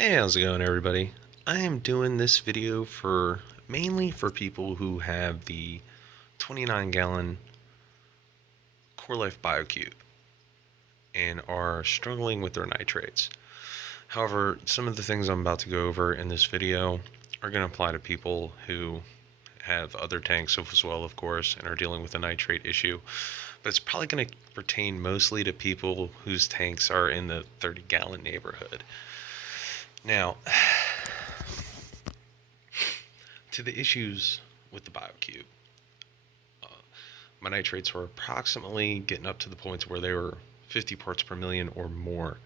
Hey, how's it going, everybody? I am doing this video mainly for people who have the 29-gallon Core Life Biocube and are struggling with their nitrates. However, some of the things I'm about to go over in this video are going to apply to people who have other tanks as well, of course, and are dealing with a nitrate issue. But it's probably going to pertain mostly to people whose tanks are in the 30-gallon neighborhood. Now, to the issues with the Biocube, my nitrates were approximately getting up to the point where they were 50 parts per million or more.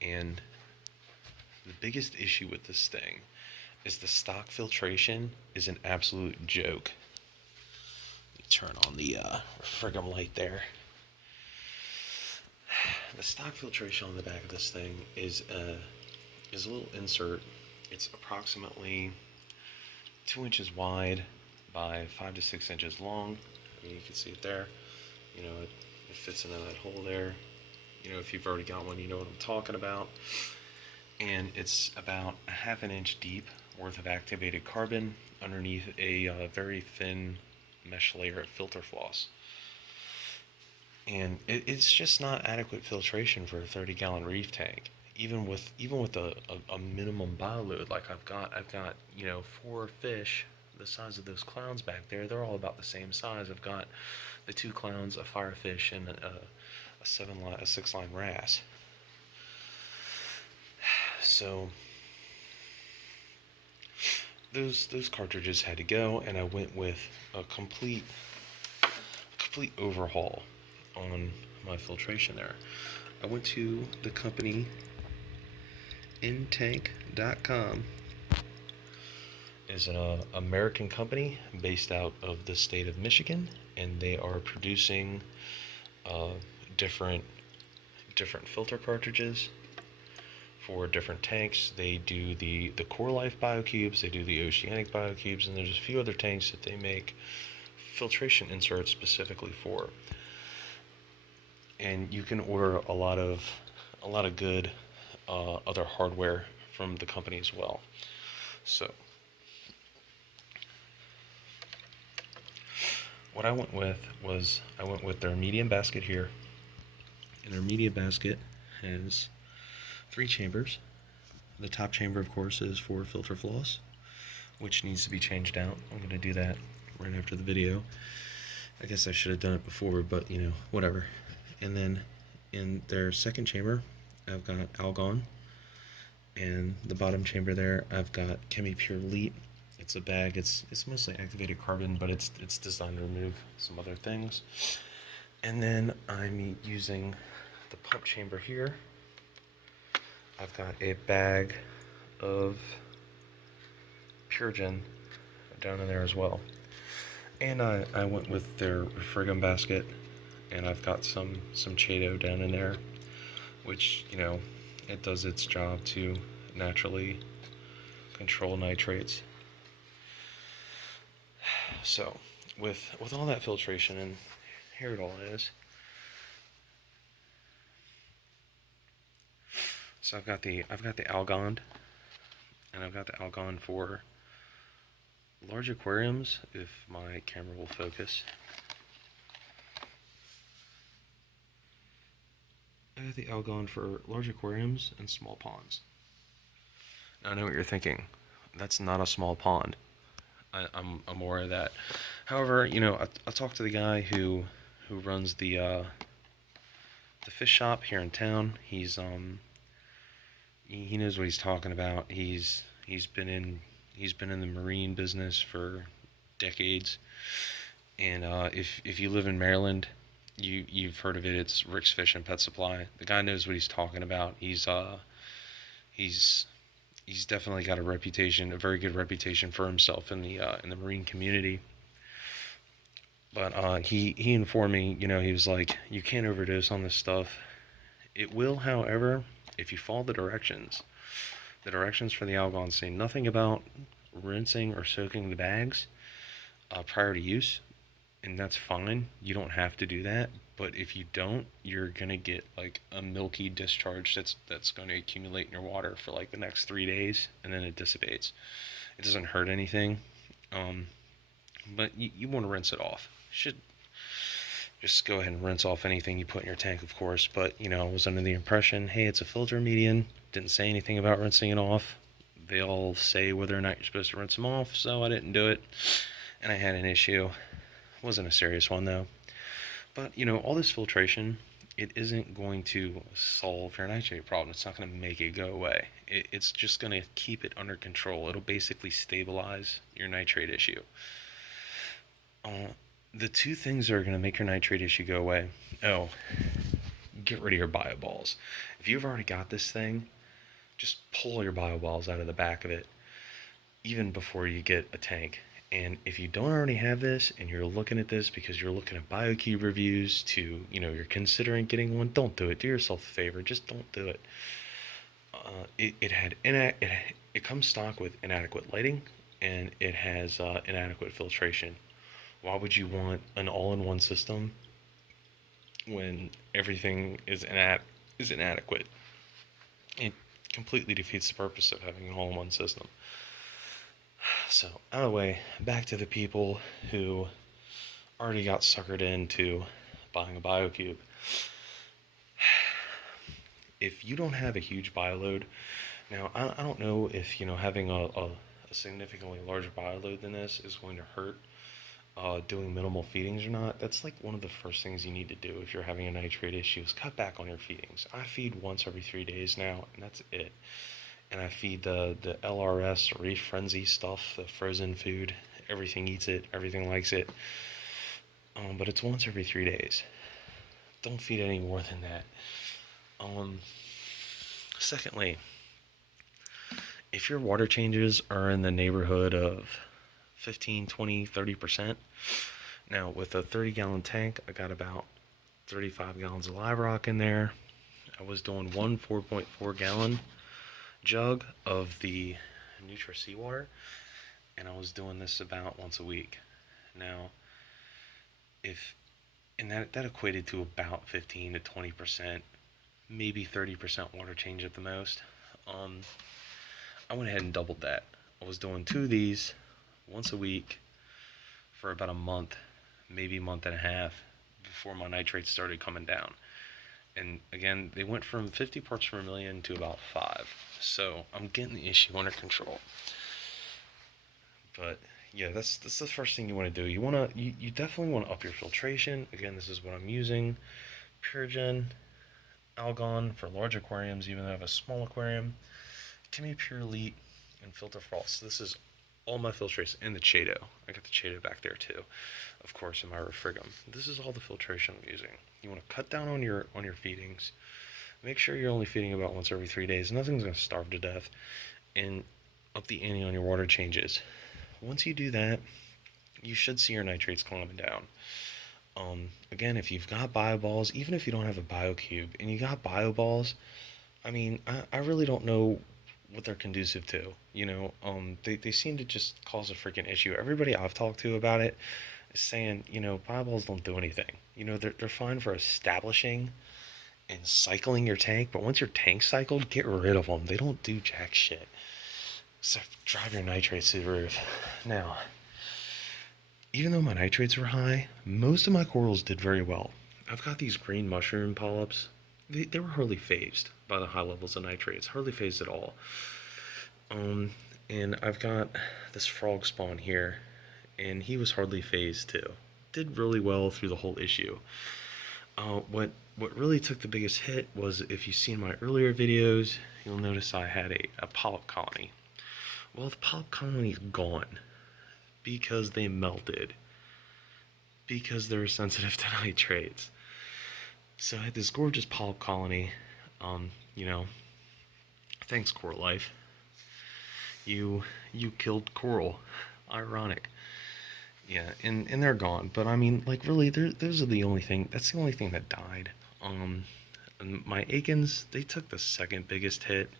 And the biggest issue with this thing is the stock filtration is an absolute joke. Let me turn on the friggin' light there. The stock filtration on the back of this thing is a little insert. It's approximately 2 inches wide by 5 to 6 inches long. I mean, you can see it there. You know, it fits into that hole there. You know, if you've already got one, you know what I'm talking about. And it's about a half an inch deep worth of activated carbon underneath a very thin mesh layer of filter floss. And it's just not adequate filtration for a 30-gallon reef tank. Even with a minimum bio load like I've got, you know, 4 fish the size of those clowns back there. They're all about the same size. I've got the 2 clowns, a firefish, and a 6-line wrasse. So those cartridges had to go, and I went with a complete overhaul on my filtration there. I went to the company intank.com. Is an American company based out of the state of Michigan, and they are producing different filter cartridges for different tanks. They do the Core Life Biocubes, they do the Oceanic Biocubes, and there's a few other tanks that they make filtration inserts specifically for. And you can order a lot of good other hardware from the company as well. So what I went with was their medium basket here, and their medium basket has 3 chambers. The top chamber, of course, is for filter floss, which needs to be changed out. I'm going to do that right after the video. I guess I should have done it before, but you know, whatever. And then in their second chamber, I've got Algon, and the bottom chamber there, I've got ChemiPure Elite. It's a bag. It's mostly activated carbon, but it's designed to remove some other things. And then I'm using the pump chamber here. I've got a bag of Purigen down in there as well. And I went with their friggin' basket, and I've got some Chaeto down in there, which, you know, it does its job to naturally control nitrates. So with all that filtration, and here it all is. So I've got the Algon, and I've got the Algon for large aquariums, if my camera will focus. I got the Algon for large aquariums and small ponds. Now I know what you're thinking. That's not a small pond. I'm aware of that. However, you know, I talked to the guy who runs the fish shop here in town. He knows what he's talking about. He's been in the marine business for decades. And if you live in Maryland, you've heard of it. It's Rick's Fish and Pet Supply. The guy knows what he's talking about. He's definitely got a very good reputation for himself in the marine community. But he informed me, you know, he was like, you can't overdose on this stuff. It will, however, if you follow the directions. The directions for the Algon say nothing about rinsing or soaking the bags prior to use, and that's fine. You don't have to do that, but if you don't, you're gonna get like a milky discharge that's going to accumulate in your water for like the next 3 days, and then it dissipates. It doesn't hurt anything, um, but you want to rinse it off. You should just go ahead and rinse off anything you put in your tank, of course. But I was under the impression, hey, it's a filter median. Didn't say anything about rinsing it off. They all say whether or not you're supposed to rinse them off, so I didn't do it, and I had an issue. It wasn't a serious one though. But all this filtration, it isn't going to solve your nitrate problem. It's not going to make it go away. It's just going to keep it under control. It'll basically stabilize your nitrate issue. The two things that are going to make your nitrate issue go away. Oh, get rid of your bio balls. If you've already got this thing, just pull your bio balls out of the back of it, even before you get a tank. And if you don't already have this, and you're looking at this because you're looking at Biocube reviews you're considering getting one, don't do it. Do yourself a favor. Just don't do it. It comes stock with inadequate lighting, and it has inadequate filtration. Why would you want an all-in-one system when everything is inadequate? It completely defeats the purpose of having an all-in-one system. So, out of the way, back to the people who already got suckered into buying a Biocube. If you don't have a huge bioload, now I don't know if having a significantly larger bioload than this is going to hurt doing minimal feedings or not. That's like one of the first things you need to do if you're having a nitrate issue, is cut back on your feedings. I feed once every 3 days now, and that's it. And I feed the LRS Reef Frenzy stuff, the frozen food. Everything eats it, everything likes it. But it's once every 3 days. Don't feed any more than that. Secondly, if your water changes are in the neighborhood of 15, 20, 30%, now with a 30-gallon tank, I got about 35 gallons of live rock in there. I was doing one 4.4 gallon jug of the Nutra seawater, and I was doing this about once a week. Now, that equated to about 15 to 20%, maybe 30% water change at the most. I went ahead and doubled that. I was doing 2 of these once a week for about a month, maybe a month and a half, before my nitrates started coming down. And again, they went from 50 parts per million to about 5. So I'm getting the issue under control. But yeah, that's the first thing you want to do. You definitely want to up your filtration. Again, this is what I'm using: Purigen, Algon for large aquariums, even though I have a small aquarium, Timmy Pure Elite, and Filter Frost. This is all my filtration, and the Chaeto. I got the Chaeto back there too, of course, in my refrigum. This is all the filtration I'm using. You want to cut down on your feedings. Make sure you're only feeding about once every 3 days. Nothing's going to starve to death. And up the ante on your water changes. Once you do that, you should see your nitrates climbing down. Again, if you've got bio balls, even if you don't have a Biocube and you got bio balls, I really don't know what they're conducive to. They seem to just cause a freaking issue. Everybody I've talked to about it is saying, bio balls don't do anything. They're fine for establishing and cycling your tank, but once your tank's cycled, get rid of them. They don't do jack shit except drive your nitrates to the roof. Now, even though my nitrates were high, most of my corals did very well. I've got these green mushroom polyps. They were hardly phased by the high levels of nitrates, hardly phased at all. And I've got this frog spawn here, and he was hardly phased too. Did really well through the whole issue. What really took the biggest hit was, if you've seen my earlier videos, you'll notice I had a polyp colony. Well, the polyp colony's gone because they melted, because they were sensitive to nitrates. So I had this gorgeous polyp colony. Thanks, Coral Life. You killed coral. Ironic. Yeah, and they're gone. But really, those are the only thing. That's the only thing that died. And my Akins, they took the second biggest hit.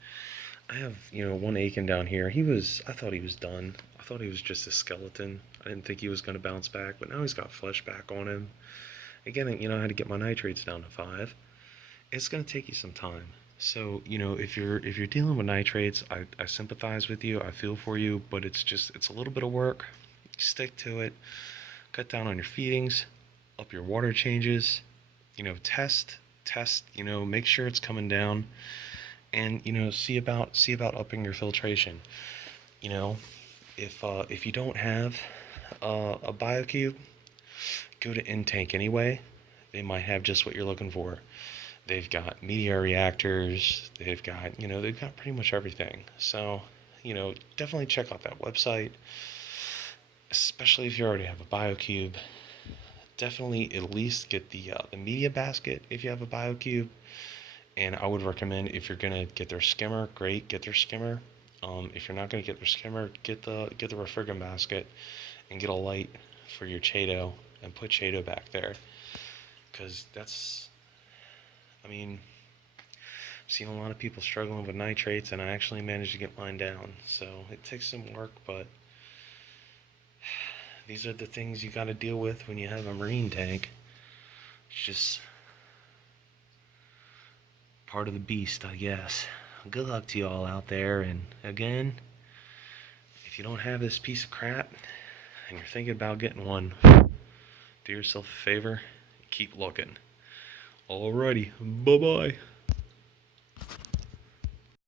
I have one Akin down here. I thought he was done. I thought he was just a skeleton. I didn't think he was going to bounce back, but now he's got flesh back on him. again, you know, I had to get my nitrates down to 5. It's going to take you some time. So, you know, if you're dealing with nitrates, I sympathize with you. I feel for you, but it's a little bit of work. Stick to it. Cut down on your feedings, up your water changes, you know, test, you know, make sure it's coming down, and, you know, see about upping your filtration. You know, if you don't have a Biocube, go to Intake anyway. They might have just what you're looking for. They've got media reactors. They've got pretty much everything. So, you know, definitely check out that website, especially if you already have a Biocube. Definitely at least get the media basket if you have a Biocube. And I would recommend, if you're gonna get their skimmer, great, get their skimmer. If you're not gonna get their skimmer, get the refrigerant basket and get a light for your Chaeto and put Chaeto back there, because I mean, I've seen a lot of people struggling with nitrates, and I actually managed to get mine down. So it takes some work, but these are the things you got to deal with when you have a marine tank. It's just part of the beast, I guess. Good luck to you all out there, and again, if you don't have this piece of crap and you're thinking about getting one, do yourself a favor, keep looking. Alrighty, bye-bye.